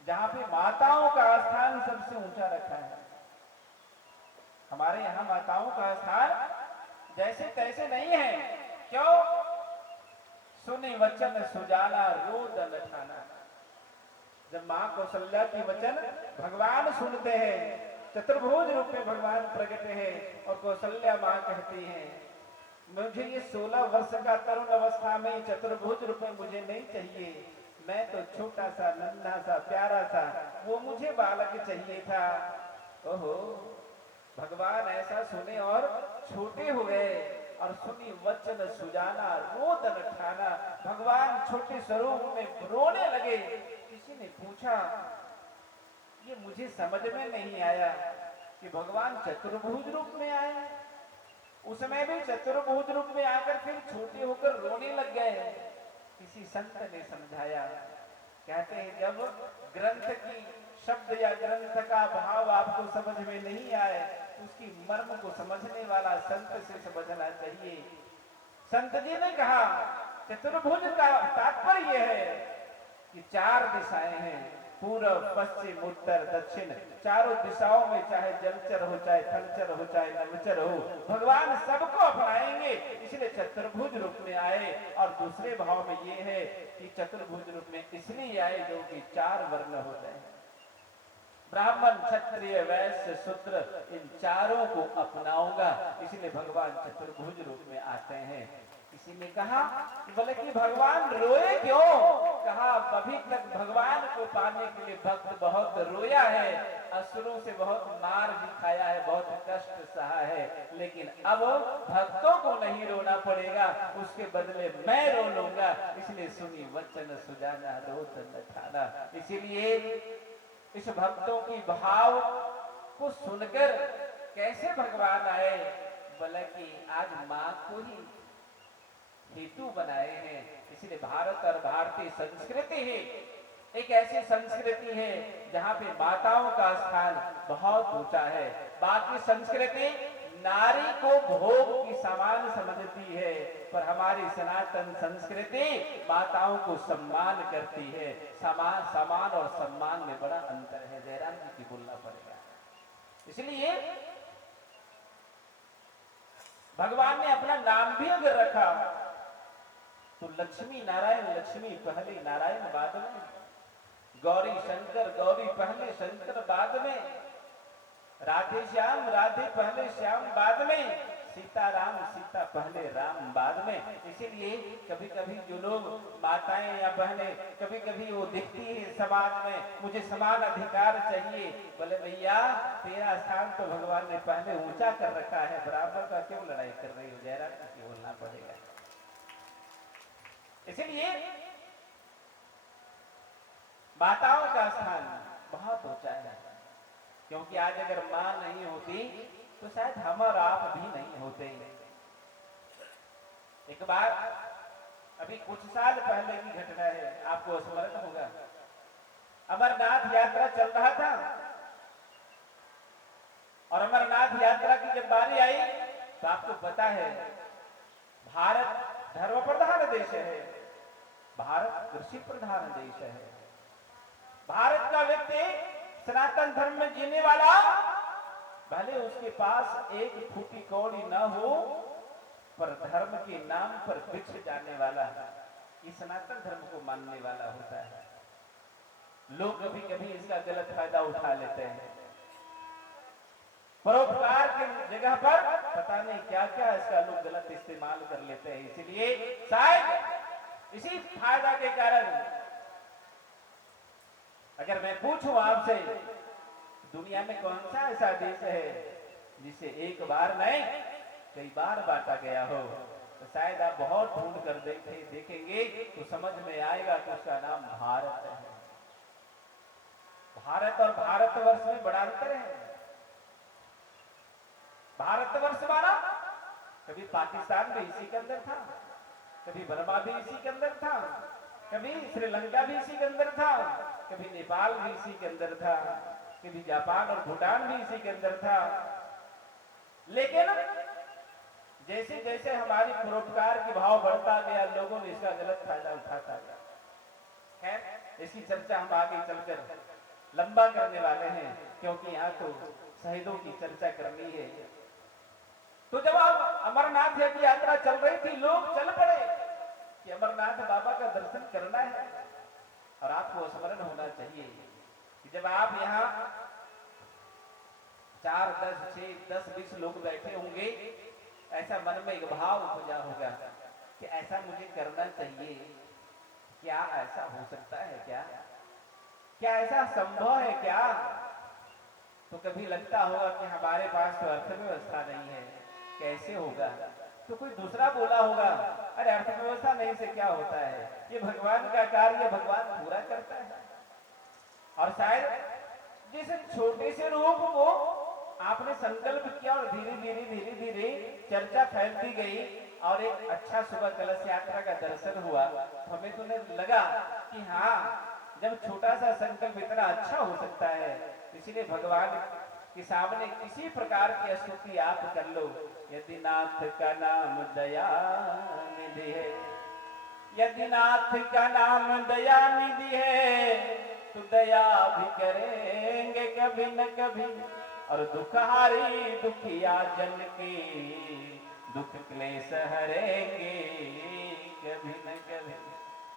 जहां पे माताओं का स्थान सबसे ऊंचा रखा है। हमारे यहाँ माताओं का स्थान जैसे तैसे नहीं है। क्यों? सुनी वचन सुजाना रोदन ठाना। जब मां कौशल्या की वचन भगवान सुनते हैं, चतुर्भुज रूप में भगवान प्रकट है और कौशल्या मां कहती हैं, मुझे ये 16 वर्ष का तरुण अवस्था में चतुर्भुज रूप में मुझे नहीं चाहिए, मैं तो छोटा सा नन्हा सा प्यारा सा वो मुझे बालक चाहिए था। ओहो, भगवान ऐसा सुने और छोटे हो गए और सुनी वचन सुजाना रोदन ठाना। भगवान छोटे स्वरूप में रोने लगे। किसी ने पूछा, ये मुझे समझ में नहीं आया कि भगवान चतुर्भुज रूप में आए, उसमें भी चतुर्भुज रूप में आकर फिर छोटे होकर रोने लग गए। किसी संत ने समझाया, कहते हैं जब ग्रंथ की शब्द या ग्रंथ का भाव आपको समझ में नहीं आए, उसकी मर्म को समझने वाला संत से समझना चाहिए। संत जी ने कहा, चतुर्भुज का तात्पर्य यह है कि 4 दिशाएं हैं, पूर्व पश्चिम उत्तर दक्षिण। चारों दिशाओं में चाहे जलचर हो, चाहे थलचर हो, चाहे नभचर हो, भगवान सबको अपनाएंगे, इसलिए चतुर्भुज रूप में आए। और दूसरे भाव में ये है कि चतुर्भुज रूप में इसलिए आए जो कि 4 वर्ण होते हैं, ब्राह्मण क्षत्रिय वैश्य शूद्र, इन चारों को अपनाऊंगा, इसलिए भगवान चतुर्भुज रूप में आते हैं। किसी ने कहा बोले कि भगवान रोए क्यों? कहा अभी तक भगवान को पाने के लिए भक्त बहुत रोया है, असुरों से बहुत मार भी खाया है, बहुत कष्ट सहा है, लेकिन अब भक्तों को नहीं रोना पड़ेगा, उसके बदले मैं रो लूंगा, इसलिए सुनी वचन सुजाना रोदन ठाना। इसीलिए इस भक्तों की भाव को सुनकर कैसे भगवान आए, बोला कि आज मां को ही हेतु बनाए हैं। इसलिए भारत और भारतीय संस्कृति ही एक ऐसी संस्कृति है जहां पे माताओं का स्थान बहुत ऊंचा है। बाकी संस्कृति नारी को भोग की सामान समझती है, पर हमारी सनातन संस्कृति माताओं को सम्मान करती है। समान और सम्मान में बड़ा अंतर है, जयराम जी की बोलना पड़ेगा। इसलिए भगवान ने अपना नाम भी अगर रखा तो लक्ष्मी नारायण, लक्ष्मी पहले नारायण बाद में, गौरी शंकर, गौरी पहले शंकर बाद में, राधे श्याम, राधे पहले श्याम बाद में, सीता राम, सीता पहले राम बाद में। इसीलिए कभी कभी जो लोग माताएं या बहनें कभी कभी वो दिखती है समाज में, मुझे समान अधिकार चाहिए, बोले भैया तेरा स्थान तो भगवान ने पहले ऊंचा कर रखा है, बराबर का क्यों लड़ाई कर रही हो? जयराम जी बोलना पड़ेगा। इसलिए माताओं का स्थान बहुत ऊंचा है, क्योंकि आज अगर मां नहीं होती तो शायद हम और आप भी नहीं होते। एक बार अभी कुछ साल पहले की घटना है, आपको स्मरण होगा, अमरनाथ यात्रा चल रहा था और अमरनाथ यात्रा की जब बारी आई तो आपको पता है भारत धर्म प्रधान देश है, भारत कृषि प्रधान देश है। भारत का व्यक्ति सनातन धर्म में जीने वाला, भले उसके पास एक फूटी कौड़ी न हो, पर धर्म के नाम पर बिछ जाने वाला, ये सनातन धर्म को मानने वाला होता है। लोग कभी कभी इसका गलत फायदा उठा लेते हैं, परोपकार की जगह पर पता नहीं क्या क्या इसका लोग गलत इस्तेमाल कर लेते हैं। इसलिए शायद इसी फायदा के कारण अगर मैं पूछूं आपसे, दुनिया में कौन सा ऐसा देश है जिसे एक बार नहीं कई बार बांटा गया हो, तो शायद आप बहुत ढूंढ कर देखेंगे तो समझ में आएगा कि उसका नाम भारत है। भारत और भारतवर्ष में बड़ा अंतर है। भारतवर्ष माना कभी पाकिस्तान भी इसी के अंदर था, कभी बर्मा भी इसी के अंदर था, कभी श्रीलंका भी इसी के अंदर था, कभी नेपाल भी इसी के अंदर था, कभी जापान और भूटान भी इसी के अंदर था। लेकिन जैसे जैसे हमारी परोपकार की भाव बढ़ता गया, लोगों ने इसका गलत फायदा उठाता गया। खैर इसकी चर्चा हम आगे चलकर लंबा करने वाले हैं, क्योंकि यहाँ तो शहीदों की चर्चा करनी है। तो जब आप अमरनाथ की यात्रा चल रही थी, लोग चल पड़े कि अमरनाथ बाबा का दर्शन करना है। और आपको स्मरण होना चाहिए कि जब आप यहाँ 4, 10, 6, 10, 20 लोग बैठे होंगे, ऐसा मन में एक भाव उपजा होगा कि ऐसा मुझे करना चाहिए। क्या ऐसा हो सकता है? क्या ऐसा संभव है क्या? तो कभी लगता होगा कि हमारे पास तो अर्थव्यवस्था नहीं है, कैसे होगा? तो कोई दूसरा बोला होगा, अरे अर्थव्यवस्था नहीं से क्या होता है, ये भगवान का कार्य भगवान पूरा करता है। और शायद जिस छोटे से रूप को आपने संकल्प किया और धीरे धीरे चर्चा फैलती गई और एक अच्छा सुबह कलश यात्रा का दर्शन हुआ, तो हमें तो लगा कि हाँ, जब छोटा सा संकल्प इतना अच्छा हो सकता है, इसलिए भगवान के सामने किसी प्रकार की स्तुति आप कर लो। यदि नाथ का नाम दया निधि है, यदि नाथ का नाम दया निधि है, तो दया भी करेंगे कभी न कभी। और दुखहारी दुखिया जन के दुख क्लेश हरेंगे कभी न कभी।